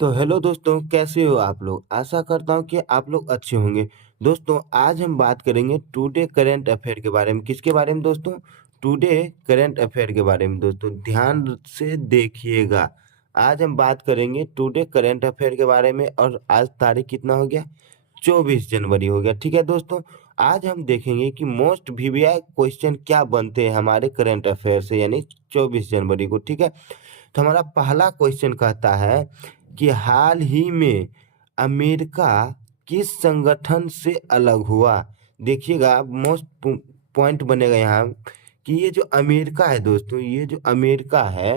तो हेलो दोस्तों, कैसे हो आप लोग। आशा करता हूँ कि आप लोग अच्छे होंगे। दोस्तों, आज हम बात करेंगे टुडे करंट अफेयर के बारे में। किसके बारे में दोस्तों? टुडे करंट अफेयर के बारे में। दोस्तों ध्यान से देखिएगा। आज हम बात करेंगे टुडे करंट अफेयर के बारे में। और आज तारीख कितना हो गया? 24 जनवरी हो गया। ठीक है दोस्तों, आज हम देखेंगे कि मोस्ट वीवीआई क्वेश्चन क्या बनते हैं हमारे करंट अफेयर से, यानी 24 जनवरी को। ठीक है, तो हमारा पहला क्वेश्चन कहता है कि हाल ही में अमेरिका किस संगठन से अलग हुआ। देखिएगा, मोस्ट पॉइंट बनेगा यहाँ कि ये जो अमेरिका है दोस्तों, ये जो अमेरिका है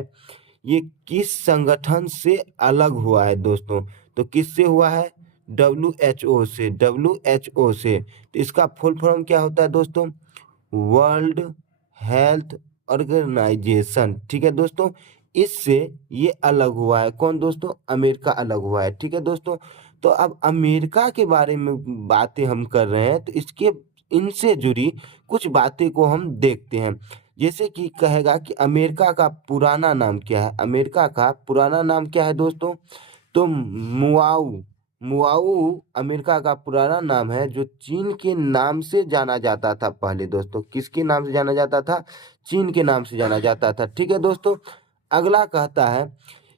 ये किस संगठन से अलग हुआ है दोस्तों। तो किससे हुआ है? WHO से। WHO से। तो इसका फुल फॉर्म क्या होता है दोस्तों? World Health Organization. ठीक है दोस्तों, इससे ये अलग हुआ है। कौन दोस्तों? अमेरिका अलग हुआ है। ठीक है दोस्तों, तो अब अमेरिका के बारे में बातें हम कर रहे हैं, तो इसके इनसे जुड़ी कुछ बातें को हम देखते हैं। जैसे कि कहेगा कि अमेरिका का पुराना नाम क्या है। अमेरिका का पुराना नाम क्या है दोस्तों? तो मुआऊ। मुआऊ अमेरिका का पुराना नाम है, जो चीन के नाम से जाना जाता था पहले। दोस्तों किसके नाम से जाना जाता था? चीन के नाम से जाना जाता था। ठीक है दोस्तों, अगला कहता है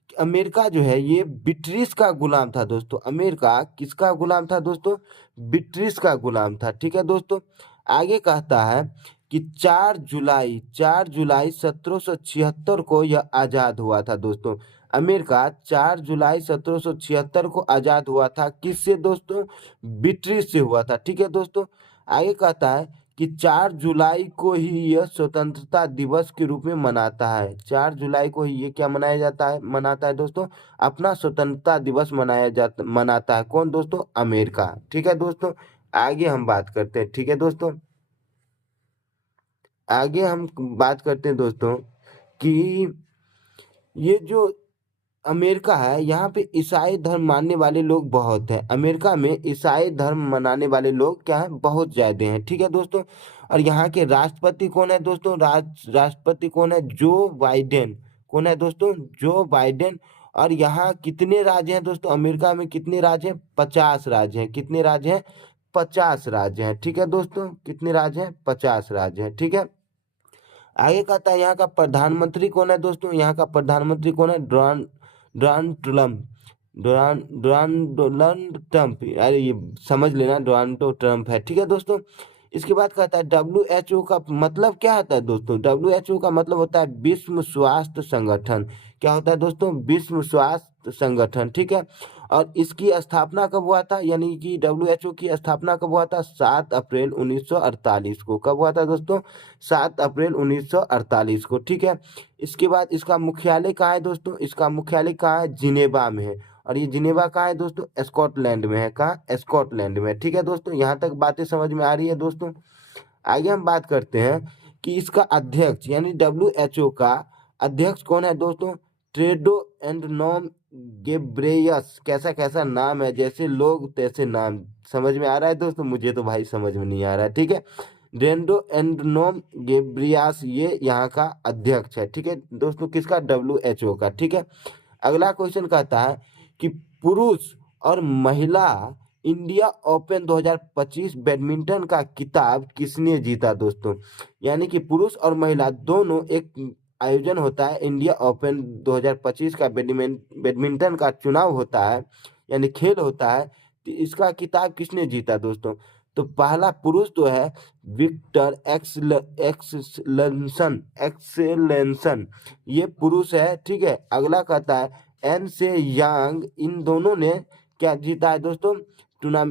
कि अमेरिका जो है ये ब्रिटिश का गुलाम था। दोस्तों अमेरिका किसका गुलाम था दोस्तों? ब्रिटिश का गुलाम था। ठीक है दोस्तों, आगे कहता है कि 4 जुलाई 1776 को यह आज़ाद हुआ था। दोस्तों अमेरिका 4 जुलाई 1776 को आज़ाद हुआ था। किससे दोस्तों? ब्रिटिश से हुआ था। ठीक है दोस्तों, आगे कहता है कि 4 जुलाई को ही यह स्वतंत्रता दिवस के रूप में मनाता है। 4 जुलाई को ही ये क्या मनाया जाता है? मनाता है दोस्तों, अपना स्वतंत्रता दिवस मनाता है। कौन दोस्तों? अमेरिका। ठीक है दोस्तों, आगे हम बात करते हैं। ठीक है दोस्तों, आगे हम बात करते हैं दोस्तों कि ये जो अमेरिका है, यहाँ पे ईसाई धर्म मानने वाले लोग बहुत हैं। अमेरिका में ईसाई धर्म मनाने वाले लोग क्या है? बहुत ज्यादा हैं। ठीक है दोस्तों, और यहाँ के राष्ट्रपति कौन है दोस्तों? राष्ट्रपति कौन है? Joe Biden. कौन है दोस्तों? Joe Biden. और यहाँ कितने राज्य हैं दोस्तों? अमेरिका में कितने राज्य हैं? 50 राज्य हैं। कितने राज्य हैं? 50 राज्य हैं। ठीक है दोस्तों, कितने राज्य हैं? 50 राज्य हैं। ठीक है, आगे कहता है यहाँ का प्रधानमंत्री कौन है दोस्तों? यहाँ का प्रधानमंत्री कौन है? Donald Trump. डोनाल्ड ट्रम्प, अरे ये समझ लेना, डोनाल्ड ट्रम्प है। ठीक है दोस्तों, इसके बाद कहता है WHO का मतलब क्या होता है दोस्तों? WHO का मतलब होता है विश्व स्वास्थ्य संगठन। क्या होता है दोस्तों? विश्व स्वास्थ्य संगठन। ठीक है, और इसकी स्थापना कब हुआ था? यानी कि WHO की स्थापना कब हुआ था? 7 अप्रैल 1948 को। कब हुआ था दोस्तों? 7 अप्रैल 1948 को। ठीक है, इसके बाद इसका मुख्यालय कहाँ है दोस्तों? इसका मुख्यालय कहाँ है? जिनेवा में है। और ये जिनेवा कहाँ है दोस्तों? स्कॉटलैंड में है। कहाँ? स्कॉटलैंड में। ठीक है दोस्तों, यहाँ तक बातें समझ में आ रही है दोस्तों। आगे हम बात करते हैं कि इसका अध्यक्ष यानी WHO का अध्यक्ष कौन है दोस्तों? ट्रेडो एंड नोम गेब्रेयस। कैसा कैसा नाम है, जैसे लोग तैसे नाम। समझ में आ रहा है दोस्तों? मुझे तो भाई समझ में नहीं आ रहा है। ठीक है, रेंडो एंडनोम गेब्रियास ये यहाँ का अध्यक्ष है। ठीक है दोस्तों, किसका? WHO का। ठीक है, अगला क्वेश्चन कहता है कि पुरुष और महिला इंडिया ओपन 2025 बैडमिंटन का खिताब किसने जीता दोस्तों? यानी कि पुरुष और महिला दोनों एक आयोजन होता है, इंडिया ओपन 2025 का बैडमिंटन का चुनाव होता है, यानी खेल होता है। तो इसका खिताब किसने जीता दोस्तों? तो पहला पुरुष तो है विक्टर एक्सेलेंसन, ये पुरुष है। ठीक है, अगला कहता है एन से यांग। इन दोनों ने क्या जीता है दोस्तों? टूर्ना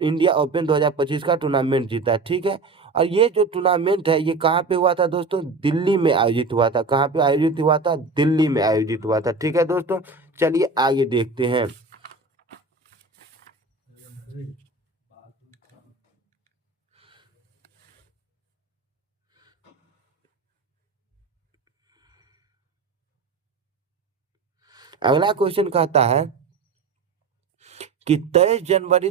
इंडिया ओपन 2025 का टूर्नामेंट जीता है। ठीक है, और ये जो टूर्नामेंट है ये कहाँ पे हुआ था दोस्तों? दिल्ली में आयोजित हुआ था। कहाँ पे आयोजित हुआ था? दिल्ली में आयोजित हुआ था। ठीक है दोस्तों, चलिए आगे देखते हैं। अगला क्वेश्चन कहता है कि 23 जनवरी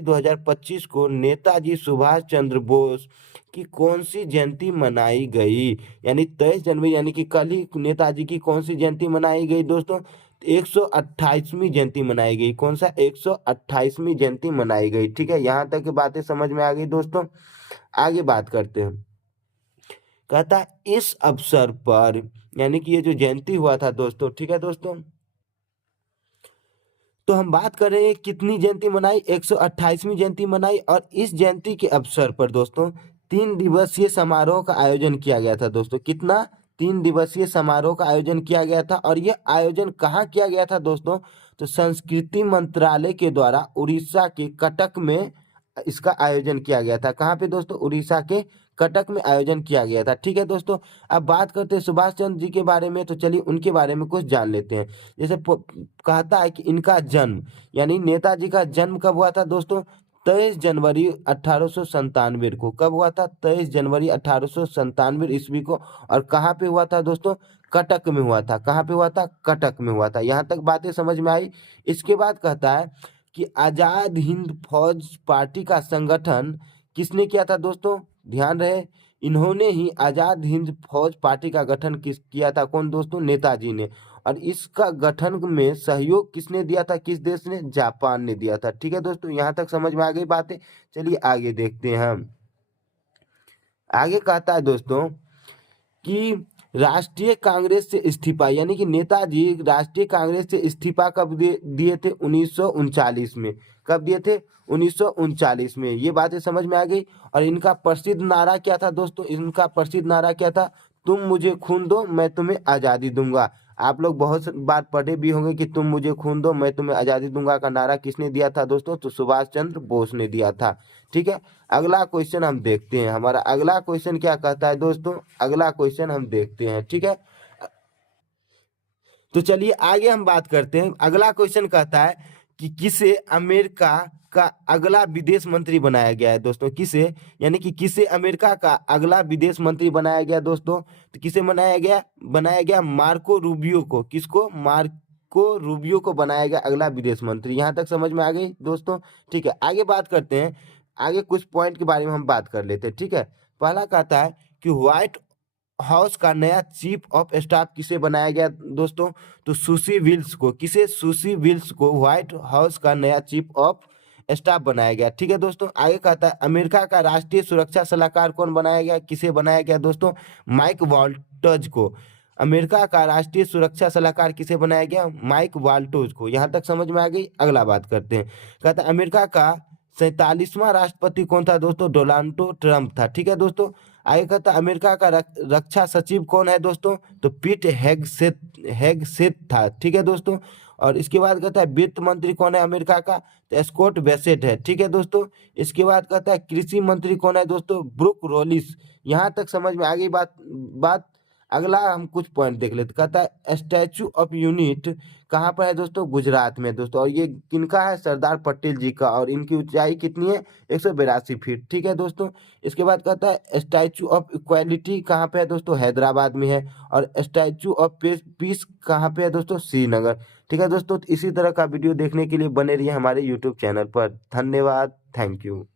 2025 को नेताजी सुभाष चंद्र बोस की कौन सी जयंती मनाई गई? यानी 23 जनवरी यानी कि कल ही नेताजी की कौन सी जयंती मनाई गई दोस्तों? 128वीं जयंती मनाई गई। कौन सा? 128वीं जयंती मनाई गई। ठीक है, यहाँ तक की बातें समझ में आ गई दोस्तों। आगे बात करते हैं। कहता है इस अवसर पर, यानी कि ये जो जयंती हुआ था दोस्तों, ठीक है दोस्तों, तो हम बात कर रहे हैं कितनी जयंती मनाई? 128वीं जयंती मनाई। और इस जयंती के अवसर पर दोस्तों 3 दिवसीय समारोह का आयोजन किया गया था दोस्तों। कितना? 3 दिवसीय समारोह का आयोजन किया गया था। और यह आयोजन कहाँ किया गया था दोस्तों? तो संस्कृति मंत्रालय के द्वारा उड़ीसा के कटक में इसका आयोजन किया गया था। कहाँ पे दोस्तों? उड़ीसा के कटक में आयोजन किया गया था। ठीक है दोस्तों, अब बात करते हैं सुभाष चंद्र जी के बारे में, तो चलिए उनके बारे में कुछ जान लेते हैं। जैसे कहता है कि इनका जन्म, यानी नेताजी का जन्म कब हुआ था दोस्तों? 23 जनवरी 1897 को। कब हुआ था? 23 जनवरी 1897 ईस्वी को। और कहाँ पे हुआ था दोस्तों? कटक में हुआ था। कहाँ पे हुआ था? कटक में हुआ था। यहाँ तक बातें समझ में आई। इसके बाद कहता है कि आजाद हिंद फौज पार्टी का संगठन किसने किया था दोस्तों? ध्यान रहे, इन्होंने ही आजाद हिंद फौज पार्टी का गठन किया था। कौन दोस्तों? नेताजी ने। और इसका गठन में सहयोग किसने दिया था? किस देश ने? जापान ने दिया था। ठीक है दोस्तों, यहाँ तक समझ में आ गई बातें। चलिए आगे देखते हैं हम। आगे कहता है दोस्तों कि राष्ट्रीय कांग्रेस से इस्तीफा, यानी कि नेताजी राष्ट्रीय कांग्रेस से इस्तीफा कब दिए थे? 1939 में। कब दिए थे? 1939 में। ये बातें समझ में आ गई। और इनका प्रसिद्ध नारा क्या था दोस्तों? इनका प्रसिद्ध नारा क्या था? तुम मुझे खून दो, मैं तुम्हें आज़ादी दूंगा। आप लोग बहुत बार पढ़े भी होंगे कि तुम मुझे खून दो, मैं तुम्हें आज़ादी दूंगा का नारा किसने दिया था दोस्तों? तो सुभाष चंद्र बोस ने दिया था। ठीक है, अगला क्वेश्चन हम देखते हैं। हमारा अगला क्वेश्चन क्या कहता है दोस्तों? अगला क्वेश्चन हम देखते हैं। ठीक है, तो चलिए आगे हम बात करते हैं। अगला क्वेश्चन कहता है कि किसे अमेरिका का अगला विदेश मंत्री बनाया गया है दोस्तों? किसे, यानी कि किसे अमेरिका का अगला विदेश मंत्री बनाया गया दोस्तों? तो किसे बनाया गया? बनाया गया मार्को रूबियो को। किसको? मार्को रूबियो को बनाया गया अगला विदेश मंत्री। यहाँ तक समझ में आ गई दोस्तों। ठीक है, आगे बात करते हैं। आगे कुछ पॉइंट के बारे में हम बात कर लेते हैं। ठीक है, पहला कहता है कि व्हाइट हाउस का नया चीफ ऑफ स्टाफ किसे बनाया गया दोस्तों? तो सुसी विल्स को। किसे? सुसी विल्स को व्हाइट हाउस का नया चीफ ऑफ स्टाफ बनाया गया। ठीक है दोस्तों, आगे कहता है अमेरिका का राष्ट्रीय सुरक्षा सलाहकार कौन बनाया गया? किसे बनाया गया दोस्तों? माइक वाल्टज को। अमेरिका का राष्ट्रीय सुरक्षा सलाहकार किसे बनाया गया? माइक वाल्टोज को। यहाँ तक समझ में आ गई। अगला बात करते हैं। कहता है अमेरिका का 47वां राष्ट्रपति कौन था दोस्तों? डोनाल्ड ट्रंप था। ठीक है दोस्तों, आगे कहता है अमेरिका का रक्षा सचिव कौन है दोस्तों? तो पीट हेगसेथ था। ठीक है दोस्तों, और इसके बाद कहता है वित्त मंत्री कौन है अमेरिका का? तो स्कॉट बेसेट है। ठीक है दोस्तों, इसके बाद कहता है कृषि मंत्री कौन है दोस्तों? ब्रुक रोलिस। यहाँ तक समझ में आ गई बात। अगला हम कुछ पॉइंट देख लेते। कहता है स्टैचू ऑफ यूनिट कहाँ पर है दोस्तों? गुजरात में दोस्तों। और ये किनका है? सरदार पटेल जी का। और इनकी ऊंचाई कितनी है? 182 फीट। ठीक है दोस्तों, इसके बाद कहता है स्टैचू ऑफ इक्वालिटी कहाँ पे है दोस्तों? हैदराबाद में है। और स्टैचू ऑफ पीस कहाँ पे है दोस्तों? श्रीनगर। ठीक है दोस्तों, तो इसी तरह का वीडियो देखने के लिए बने रहिए हमारे यूट्यूब चैनल पर। धन्यवाद, थैंक यू।